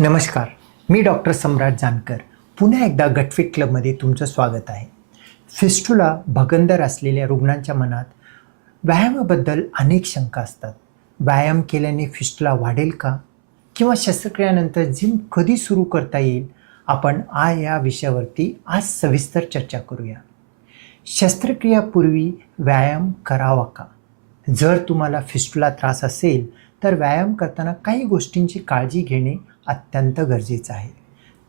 नमस्कार, मी डॉक्टर सम्राट जानकर. पुन्हा एकदा गटफिट क्लबमध्ये तुमचं स्वागत आहे. फिस्टुला भगंदर असलेल्या रुग्णांच्या मनात व्यायामाबद्दल अनेक शंका असतात. व्यायाम केल्याने फिस्टुला वाढेल का? किंवा शस्त्रक्रियानंतर जिम कधी सुरू करता येईल? आपण या विषयावरती आज सविस्तर चर्चा करूया. शस्त्रक्रियापूर्वी व्यायाम करावा का? जर तुम्हाला फिस्टुला त्रास असेल तर व्यायाम करताना काही गोष्टींची काळजी घेणे अत्यंत गरजेचं आहे.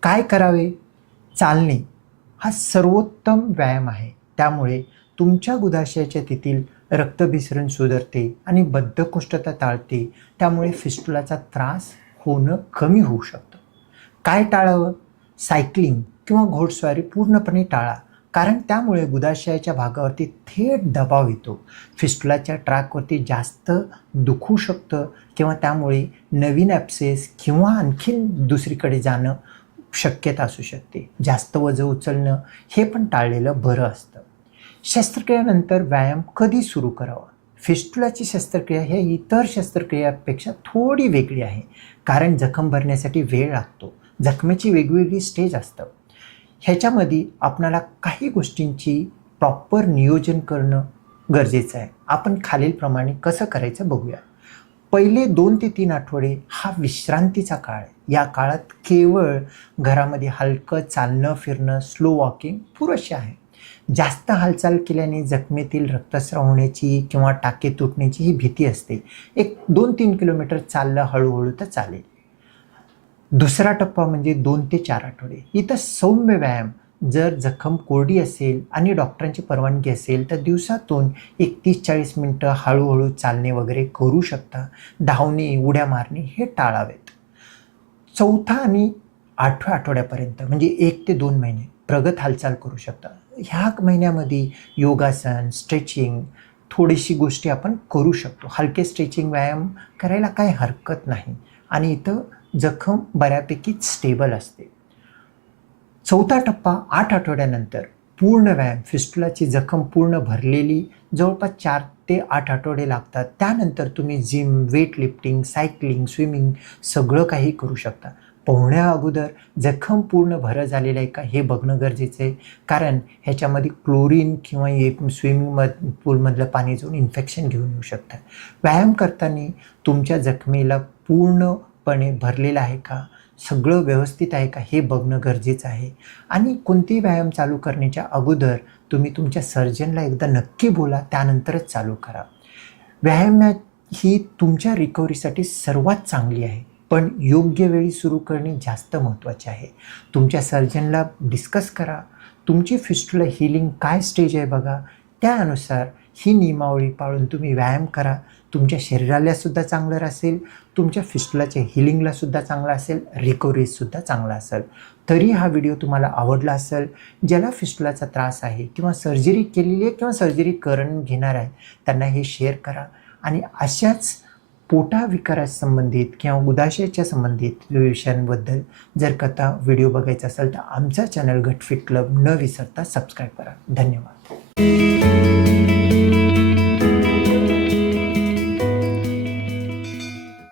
काय करावे? चालणे हा सर्वोत्तम व्यायाम आहे. त्यामुळे तुमच्या गुदाशयाच्या तेथील रक्तभिसरण सुधारते आणि बद्धकोष्ठता टाळते. त्यामुळे फिस्टुलाचा त्रास होणं कमी होऊ शकतं. काय टाळावं? सायकलिंग किंवा घोडेस्वारी पूर्णपणे टाळा, कारण त्यामुळे गुदाशयाच्या भागावरती थेट दबाव येतो. फिस्टुलाच्या ट्रॅकवरती जास्त दुखू शकतं किंवा त्यामुळे नवीन ॲप्सेस किंवा आणखीन दुसरीकडे जाणं शक्यता असू शकते. जास्त वजन उचलणं हे पण टाळलेलं बरं असतं. शस्त्रक्रियेनंतर व्यायाम कधी सुरू करावा? फिस्टुलाची शस्त्रक्रिया हे इतर शस्त्रक्रियापेक्षा थोडी वेगळी आहे, कारण जखम भरण्यासाठी वेळ लागतो. जखमेची वेगवेगळी स्टेज असतं. ह्याच्यामध्ये आपणाला काही गोष्टींची प्रॉपर नियोजन करणं गरजेचं आहे. आपण खालीलप्रमाणे कसं करायचं बघूया. पहिले 2 ते 3 आठवडे हा विश्रांतीचा काळ आहे. या काळात केवळ घरामध्ये हलकं चालणं फिरणं, स्लो वॉकिंग पुरेसे आहे. जास्त हालचाल केल्याने जखमेतील रक्तस्राव होण्याची किंवा टाके तुटण्याची ही भीती असते. 2-3 किलोमीटर चाललं हळूहळू तर चालेल. दुसरा टप्पा म्हणजे 2 ते 4 आठवडे. इथं सौम्य व्यायाम. जर जखम कोरडी असेल आणि डॉक्टरांची परवानगी असेल तर दिवसातून 30-40 मिनटं हळूहळू चालणे वगैरे करू शकता. धावणे, उड्या मारणे हे टाळावेत. चौथा आणि 8व्या आठवड्यापर्यंत म्हणजे 1 ते 2 महिने प्रगत हालचाल करू शकता. ह्या महिन्यामध्ये योगासन, स्ट्रेचिंग थोडीशी गोष्टी आपण करू शकतो. हलके स्ट्रेचिंग व्यायाम करायला काही हरकत नाही आणि इथं जखम बऱ्यापैकी स्टेबल असते. चौथा टप्पा 8 आठवड्यानंतर पूर्ण व्यायाम. फिस्टुलाची जखम पूर्ण भरलेली जवळपास 4 ते 8 आठवडे लागतात. त्यानंतर तुम्ही gym, weight lifting, cycling, swimming सगळं काही करू शकता. पोहण्या अगोदर जखम पूर्ण भरं झालेलं आहे का हे बघणं गरजेचं आहे, कारण ह्याच्यामध्ये क्लोरीन किंवा स्विमिंग पूलमधलं पाणी जाऊन इन्फेक्शन घेऊन येऊ शकतं. व्यायाम करताना तुमच्या जखमेला पूर्णपणे भरलेलं आहे का, सगळं व्यवस्थित आहे का हे बघणं गरजेचं आहे. आणि कोणतेही व्यायाम चालू करण्याच्या अगोदर तुम्ही तुमच्या सर्जनला एकदा नक्की बोला, त्यानंतरच चालू करा. व्यायाम ही तुमच्या रिकव्हरीसाठी सर्वात चांगली आहे, पण योग्य वेळी सुरू करणे जास्त महत्त्वाचे आहे. तुमच्या सर्जनला डिस्कस करा. तुमची फिस्टुला हिलिंग काय स्टेज आहे बघा. त्यानुसार ही नियमावली पाळून तुम्ही व्यायाम करा. तुमच्या शरीरालासुद्धा चांगलं असेल, तुमच्या फिस्टुलाच्या हिलिंगलासुद्धा चांगलं असेल, रिकव्हरीसुद्धा चांगला असेल. तरी हा व्हिडिओ तुम्हाला आवडला असेल. ज्याला फिस्टुलाचा त्रास आहे किंवा सर्जरी केलेली आहे किंवा सर्जरी करून घेणार आहे त्यांना हे शेअर करा. आणि अशाच पोटाविकारासंबंधित किंवा गुदाशयाच्या संबंधित विषयांबद्दल जर का व्हिडिओ बघायचा असेल तर आमचा चॅनल गटफिट क्लब न विसरता सबस्क्राईब करा. धन्यवाद.